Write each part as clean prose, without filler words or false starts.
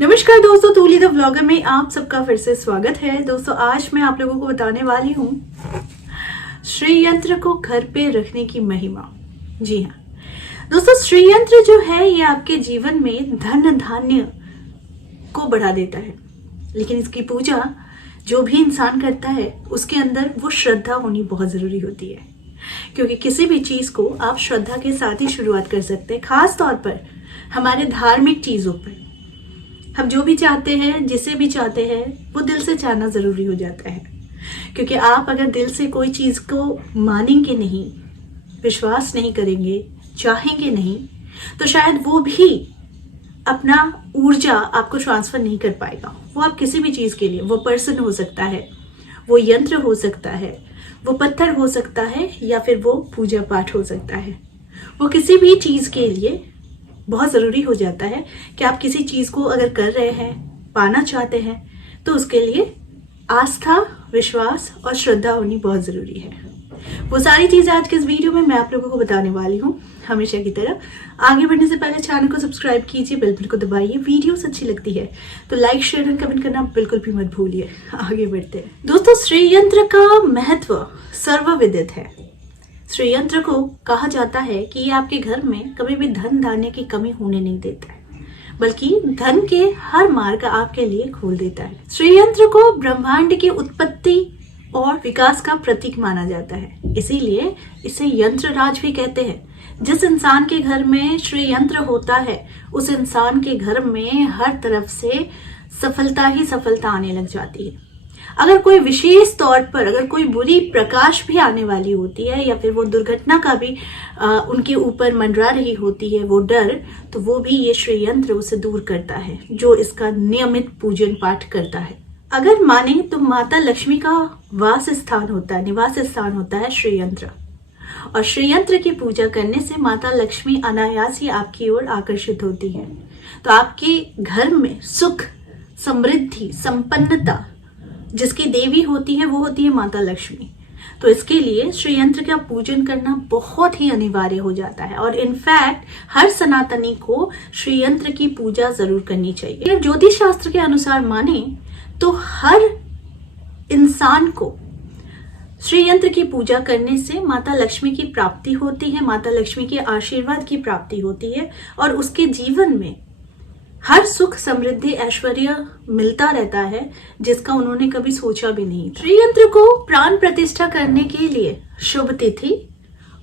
नमस्कार दोस्तों, तूली the vlogger में आप सबका फिर से स्वागत है। दोस्तों आज मैं आप लोगों को बताने वाली हूँ श्री यंत्र को घर पे रखने की महिमा। जी हाँ दोस्तों, श्री यंत्र जो है ये आपके जीवन में धन धान्य को बढ़ा देता है, लेकिन इसकी पूजा जो भी इंसान करता है उसके अंदर वो श्रद्धा होनी बहुत जरूरी होती है, क्योंकि किसी भी चीज को आप श्रद्धा के साथ ही शुरुआत कर सकते हैं। खास तौर पर हमारे धार्मिक चीजों पर हम जो भी चाहते हैं, जिसे भी चाहते हैं, वो दिल से चाहना जरूरी हो जाता है। क्योंकि आप अगर दिल से कोई चीज को मानेंगे नहीं, विश्वास नहीं करेंगे, चाहेंगे नहीं, तो शायद वो भी अपना ऊर्जा आपको ट्रांसफर नहीं कर पाएगा। वो आप किसी भी चीज के लिए, वो पर्सन हो सकता है, वो यंत्र हो सकता है, वो पत्थर हो सकता है, या फिर वो पूजा पाठ हो सकता है। वो किसी भी चीज के लिए बहुत ज़रूरी हो जाता है कि आप किसी चीज़ को अगर कर रहे हैं, पाना चाहते हैं, तो उसके लिए आस्था, विश्वास और श्रद्धा होनी बहुत ज़रूरी है। वो सारी चीज़ें आज के इस वीडियो में मैं आप लोगों को बताने वाली हूँ। हमेशा की तरह आगे बढ़ने से पहले चैनल को सब्सक्राइब कीजिए, बेल बटन को दबाइए। वीडियोस अच्छी लगती है तो लाइक, शेयर और कमेंट करना बिल्कुल भी मत भूलिए। आगे बढ़ते हैं दोस्तों। श्री यंत्र का महत्व सर्वविदित है। श्री यंत्र को कहा जाता है कि ये आपके घर में कभी भी धन धान्य की कमी होने नहीं देता है, बल्कि धन के हर मार्ग आपके लिए खोल देता है। श्री यंत्र को ब्रह्मांड की उत्पत्ति और विकास का प्रतीक माना जाता है, इसीलिए इसे यंत्र राज भी कहते हैं। जिस इंसान के घर में श्री यंत्र होता है उस इंसान के घर में हर तरफ से सफलता ही सफलता आने लग जाती है। अगर कोई विशेष तौर पर अगर कोई बुरी प्रकाश भी आने वाली होती है, या फिर वो दुर्घटना का भी उनके ऊपर मंडरा रही होती है, वो डर, तो वो भी ये श्री यंत्र उसे दूर करता है, जो इसका नियमित पूजन पाठ करता है। अगर माने तो माता लक्ष्मी का वास स्थान होता है, निवास स्थान होता है श्री यंत्र, और श्री यंत्र की पूजा करने से माता लक्ष्मी अनायास ही आपकी ओर आकर्षित होती है। तो आपके घर में सुख, समृद्धि, संपन्नता जिसकी देवी होती है वो होती है माता लक्ष्मी। तो इसके लिए श्री यंत्र का पूजन करना बहुत ही अनिवार्य हो जाता है, और इनफैक्ट हर सनातनी को श्री यंत्र की पूजा जरूर करनी चाहिए। अगर ज्योतिष शास्त्र के अनुसार माने तो हर इंसान को श्री यंत्र की पूजा करने से माता लक्ष्मी की प्राप्ति होती है, माता लक्ष्मी के आशीर्वाद की प्राप्ति होती है, और उसके जीवन में हर सुख, समृद्धि, ऐश्वर्य मिलता रहता है, जिसका उन्होंने कभी सोचा भी नहीं। श्री यंत्र को प्राण प्रतिष्ठा करने के लिए शुभ तिथि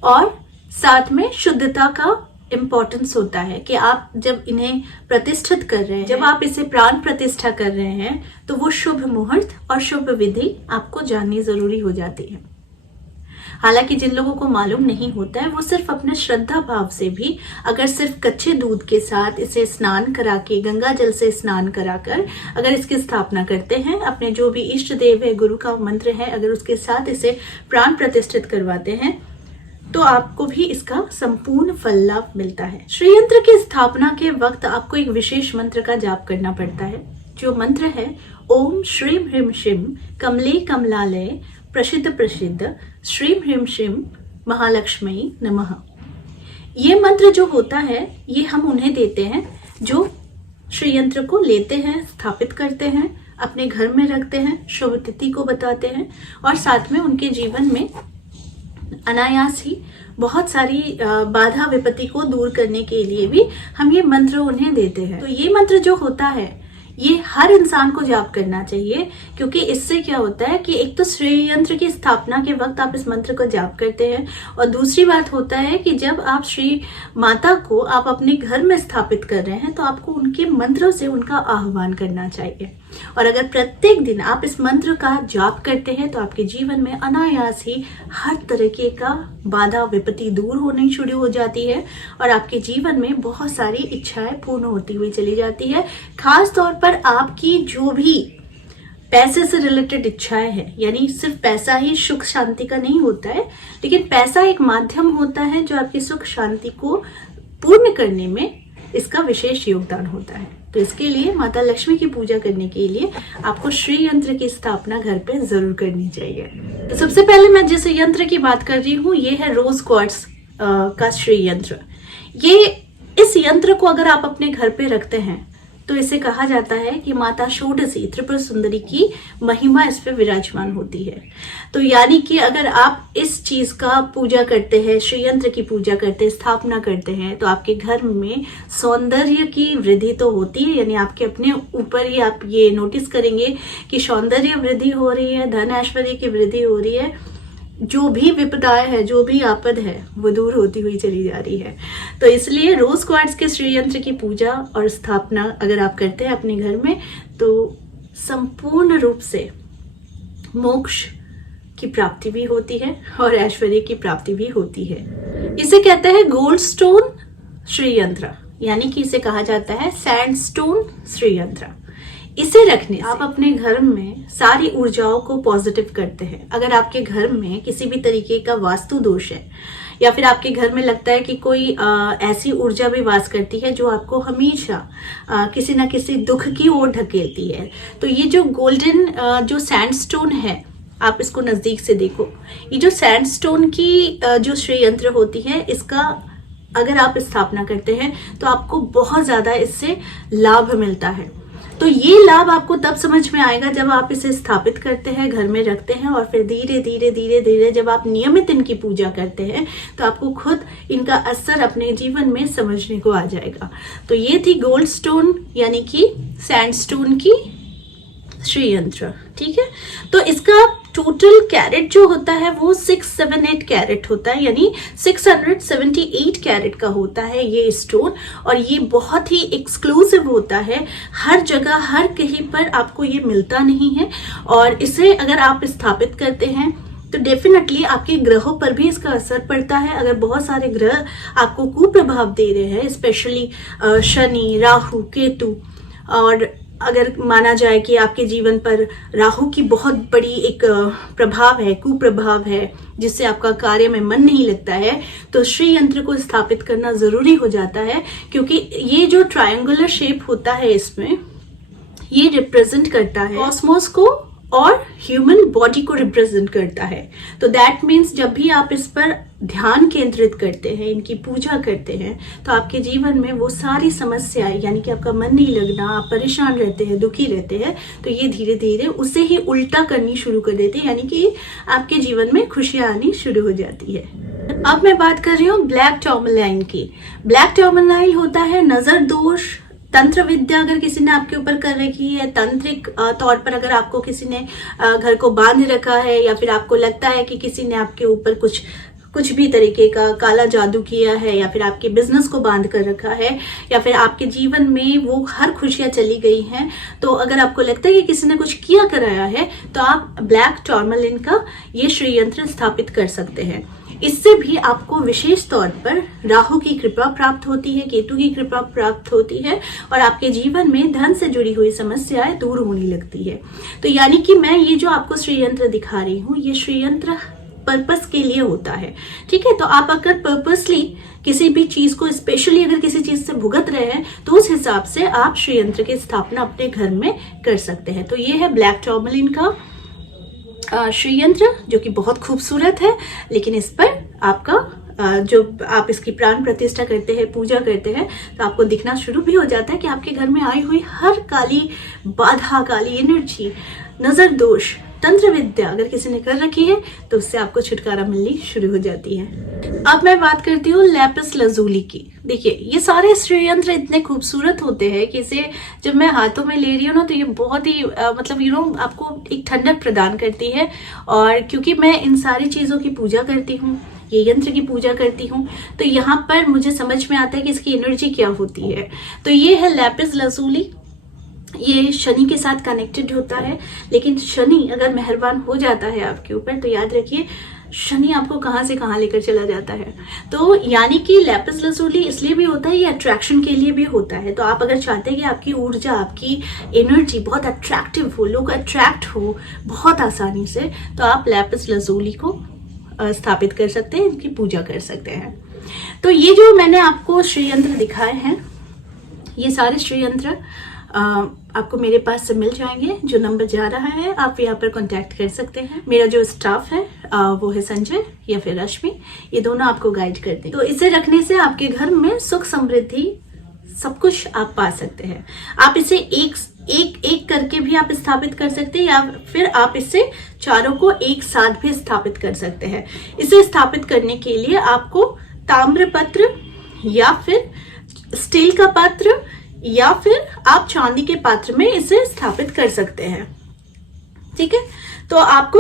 और साथ में शुद्धता का इम्पोर्टेंस होता है कि आप जब इन्हें प्रतिष्ठित कर रहे हैं, जब आप इसे प्राण प्रतिष्ठा कर रहे हैं, तो वो शुभ मुहूर्त और शुभ विधि आपको जाननी जरूरी हो जाती है। हालांकि जिन लोगों को मालूम नहीं होता है वो सिर्फ अपने श्रद्धा भाव से भी अगर सिर्फ कच्चे दूध के साथ इसे स्नान करा के, गंगा जल से स्नान कराकर अगर इसकी स्थापना करते हैं, अपने जो भी इष्ट देव है, गुरु का मंत्र है, अगर उसके साथ इसे प्राण प्रतिष्ठित करवाते हैं, तो आपको भी इसका संपूर्ण फल लाभ मिलता है। श्री यंत्र की स्थापना के वक्त आपको एक विशेष मंत्र का जाप करना पड़ता है, जो मंत्र है ओम श्रीम ह्रीम श्रीम कमले कमलालय प्रसिद्ध प्रसिद्ध श्रीम ह्रीम श्रीम महालक्ष्मी नमः। ये मंत्र जो होता है ये हम उन्हें देते हैं जो श्री यंत्र को लेते हैं, स्थापित करते हैं, अपने घर में रखते हैं, शुभ तिथि को बताते हैं, और साथ में उनके जीवन में अनायास ही बहुत सारी बाधा विपत्ति को दूर करने के लिए भी हम ये मंत्र उन्हें देते हैं। तो ये मंत्र जो होता है ये हर इंसान को जाप करना चाहिए, क्योंकि इससे क्या होता है कि एक तो श्री यंत्र की स्थापना के वक्त आप इस मंत्र को जाप करते हैं, और दूसरी बात होता है कि जब आप श्री माता को आप अपने घर में स्थापित कर रहे हैं तो आपको उनके मंत्रों से उनका आह्वान करना चाहिए। और अगर प्रत्येक दिन आप इस मंत्र का जाप करते हैं तो आपके जीवन में अनायास ही हर तरीके का बाधा विपत्ति दूर होनी शुरू हो जाती है, और आपके जीवन में बहुत सारी इच्छाएं पूर्ण होती हुई चली जाती है। खास तौर पर आपकी जो भी पैसे से रिलेटेड इच्छाएं हैं, यानी सिर्फ पैसा ही सुख शांति का नहीं होता है, लेकिन पैसा एक माध्यम होता है जो आपकी सुख शांति को पूर्ण करने में इसका विशेष योगदान होता है। तो इसके लिए माता लक्ष्मी की पूजा करने के लिए आपको श्री यंत्र की स्थापना घर पे जरूर करनी चाहिए। तो सबसे पहले मैं जिस यंत्र की बात कर रही हूँ ये है रोज क्वार्ट्स का श्री यंत्र। ये इस यंत्र को अगर आप अपने घर पे रखते हैं तो इसे कहा जाता है कि माता षोडशी त्रिपुर सुंदरी की महिमा इस पे विराजमान होती है। तो यानी कि अगर आप इस चीज का पूजा करते हैं, श्री यंत्र की पूजा करते हैं, स्थापना करते हैं, तो आपके घर में सौंदर्य की वृद्धि तो होती है, यानी आपके अपने ऊपर ही आप ये नोटिस करेंगे कि सौंदर्य वृद्धि हो रही है, धन ऐश्वर्य की वृद्धि हो रही है, जो भी विपदाएं है, जो भी आपद है, वो दूर होती हुई चली जा रही है। तो इसलिए रोज क्वार्ट्ज के श्री यंत्र की पूजा और स्थापना अगर आप करते हैं अपने घर में, तो संपूर्ण रूप से मोक्ष की प्राप्ति भी होती है और ऐश्वर्य की प्राप्ति भी होती है। इसे कहते हैं गोल्ड स्टोन श्री यंत्र, यानी कि इसे कहा जाता है सैंडस्टोन श्री यंत्र। इसे रखने से आप अपने घर में सारी ऊर्जाओं को पॉजिटिव करते हैं। अगर आपके घर में किसी भी तरीके का वास्तु दोष है, या फिर आपके घर में लगता है कि कोई ऐसी ऊर्जा भी वास करती है जो आपको हमेशा किसी ना किसी दुख की ओर ढकेलती है, तो ये जो गोल्डन जो सैंडस्टोन है, आप इसको नजदीक से देखो। ये जो सैंडस्टोन की जो श्री यंत्र होती है, इसका अगर आप स्थापना करते हैं तो आपको बहुत ज्यादा इससे लाभ मिलता है। तो ये लाभ आपको तब समझ में आएगा जब आप इसे स्थापित करते हैं, घर में रखते हैं, और फिर धीरे धीरे धीरे धीरे जब आप नियमित इनकी पूजा करते हैं तो आपको खुद इनका असर अपने जीवन में समझने को आ जाएगा। तो ये थी गोल्ड स्टोन यानी कि सैंडस्टोन की श्री यंत्र, ठीक है। तो इसका टोटल कैरेट जो होता है वो 678 कैरेट होता है, यानी 678 कैरेट का होता है ये स्टोन, और ये बहुत ही एक्सक्लूसिव होता है। हर जगह हर कहीं पर आपको ये मिलता नहीं है, और इसे अगर आप स्थापित करते हैं तो डेफिनेटली आपके ग्रहों पर भी इसका असर पड़ता है। अगर बहुत सारे ग्रह आपको कुप्रभाव दे रहे हैं, स्पेशली शनि, राहु, केतु, और अगर माना जाए कि आपके जीवन पर राहु की बहुत बड़ी एक प्रभाव है, कुप्रभाव है, जिससे आपका कार्य में मन नहीं लगता है, तो श्री यंत्र को स्थापित करना जरूरी हो जाता है। क्योंकि ये जो ट्रायंगुलर शेप होता है इसमें, ये रिप्रेजेंट करता है कॉस्मोस को और ह्यूमन बॉडी को रिप्रेजेंट करता है। तो दैट मीन्स जब भी आप इस पर ध्यान केंद्रित करते हैं, इनकी पूजा करते हैं, तो आपके जीवन में वो सारी समस्याएं, यानी कि आपका मन नहीं लगना, आप परेशान रहते हैं, दुखी रहते हैं, तो ये धीरे धीरे उसे ही उल्टा करनी शुरू कर देते हैं, यानी कि आपके जीवन में खुशियां आनी शुरू हो जाती है। अब मैं बात कर रही हूँ ब्लैक टर्मलाइन की। ब्लैक टर्मलाइन होता है नजर दोष, तंत्र विद्या अगर किसी ने आपके ऊपर कर रखी है, तांत्रिक तौर पर अगर आपको किसी ने घर को बांध रखा है, या फिर आपको लगता है कि किसी ने आपके ऊपर कुछ भी तरीके का काला जादू किया है, या फिर आपके बिजनेस को बांध कर रखा है, या फिर आपके जीवन में वो हर खुशियां चली गई हैं, तो अगर आपको लगता है कि किसी ने कुछ किया कराया है, तो आप ब्लैक टर्मलाइन का ये श्री यंत्र स्थापित कर सकते हैं। इससे भी आपको विशेष तौर पर राहु की कृपा प्राप्त होती है, केतु की कृपा प्राप्त होती है, और आपके जीवन में धन से जुड़ी हुई समस्याएं दूर होने लगती है। तो यानी कि मैं ये जो आपको श्री यंत्र दिखा रही हूँ, ये श्री यंत्र पर्पस के लिए होता है, ठीक है। तो आप अगर पर्पसली किसी भी चीज को, स्पेशली अगर किसी चीज से भुगत रहे हैं, तो उस हिसाब से आप श्री यंत्र की स्थापना अपने घर में कर सकते हैं। तो ये है ब्लैक टर्मलाइन का श्री यंत्र, जो कि बहुत खूबसूरत है, लेकिन इस पर आपका जो आप इसकी प्राण प्रतिष्ठा करते हैं, पूजा करते हैं, तो आपको दिखना शुरू भी हो जाता है कि आपके घर में आई हुई हर काली बाधा, काली एनर्जी, नजर दोष, तंत्र विद्या अगर किसी ने कर रखी है, तो उससे आपको छुटकारा मिलनी शुरू हो जाती है। अब मैं बात करती हूँ लैपिस लजूली की। देखिए, ये सारे श्री यंत्र इतने खूबसूरत होते हैं कि इसे जब मैं हाथों में ले रही हूँ ना, तो ये बहुत ही मतलब आपको एक ठंडक प्रदान करती है। और क्योंकि मैं इन सारी चीजों की पूजा करती हूँ, ये यंत्र की पूजा करती हूँ, तो यहाँ पर मुझे समझ में आता है कि इसकी एनर्जी क्या होती है। तो ये है लैपिस लजूली। ये शनि के साथ कनेक्टेड होता है, लेकिन शनि अगर मेहरबान हो जाता है आपके ऊपर, तो याद रखिए शनि आपको कहां से कहां लेकर चला जाता है। तो यानी कि लैपिस लजूली इसलिए भी होता है, ये अट्रैक्शन के लिए भी होता है। तो आप अगर चाहते हैं कि आपकी ऊर्जा, आपकी एनर्जी बहुत अट्रैक्टिव हो, लोग अट्रैक्ट हो बहुत आसानी से, तो आप लैपिस लजूली को स्थापित कर सकते हैं, इनकी पूजा कर सकते हैं। तो ये जो मैंने आपको श्री यंत्र दिखाए हैं, ये सारे श्री यंत्र आपको मेरे पास से मिल जाएंगे। जो नंबर जा रहा है आप यहाँ पर कांटेक्ट कर सकते हैं। मेरा जो स्टाफ है वो है संजय या फिर रश्मि, ये दोनों आपको गाइड करते हैं। तो इसे रखने से आपके घर में सुख समृद्धि सब कुछ आप पा सकते हैं। आप इसे एक एक एक करके भी आप स्थापित कर सकते हैं, या फिर आप इसे चारों को एक साथ भी स्थापित कर सकते हैं। इसे स्थापित करने के लिए आपको ताम्र पत्र या फिर स्टील का पात्र या फिर आप चांदी के पात्र में इसे स्थापित कर सकते हैं। ठीक है, तो आपको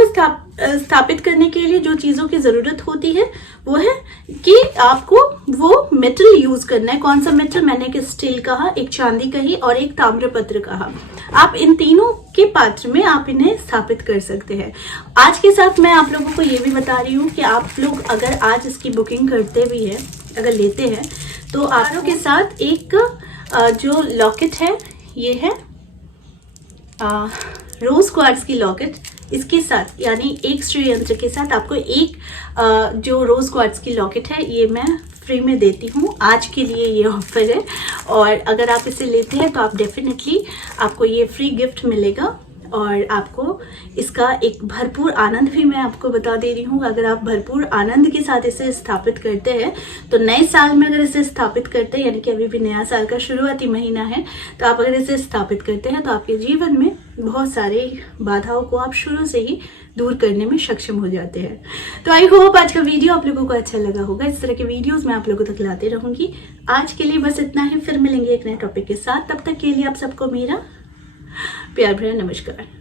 स्थापित करने के लिए जो चीजों की जरूरत होती है वो है कि आपको वो मेटल यूज करना है। कौन सा मेटल? मैंने एक स्टील कहा, एक चांदी कही और एक ताम्रपत्र कहा। आप इन तीनों के पात्र में आप इन्हें स्थापित कर सकते हैं। आज के साथ मैं आप लोगों को ये भी बता रही हूँ कि आप लोग अगर आज इसकी बुकिंग करते भी हैं, अगर लेते हैं, तो आरों के साथ एक जो लॉकेट है, ये है रोज क्वार्ट्ज की लॉकेट, इसके साथ यानी एक श्री यंत्र के साथ आपको एक जो रोज क्वार्ट्ज की लॉकेट है ये मैं फ्री में देती हूँ। आज के लिए ये ऑफर है, और अगर आप इसे लेते हैं तो आप डेफिनेटली आपको ये फ्री गिफ्ट मिलेगा, और आपको इसका एक भरपूर आनंद भी मैं आपको बता दे रही हूँ। अगर आप भरपूर आनंद के साथ इसे स्थापित करते हैं तो नए साल में अगर इसे स्थापित करते हैं, यानी कि अभी भी नया साल का शुरुआती महीना है, तो आप अगर इसे स्थापित करते हैं तो आपके जीवन में बहुत सारे बाधाओं को आप शुरू से ही दूर करने में सक्षम हो जाते हैं। तो आई होप आज का वीडियो आप लोगों को अच्छा लगा होगा। इस तरह के वीडियोस मैं आप लोगों तक लाते रहूंगी। आज के लिए बस इतना ही, फिर मिलेंगे एक नए टॉपिक के साथ। तब तक के लिए आप सबको मेरा प्यार भरा नमस्कार।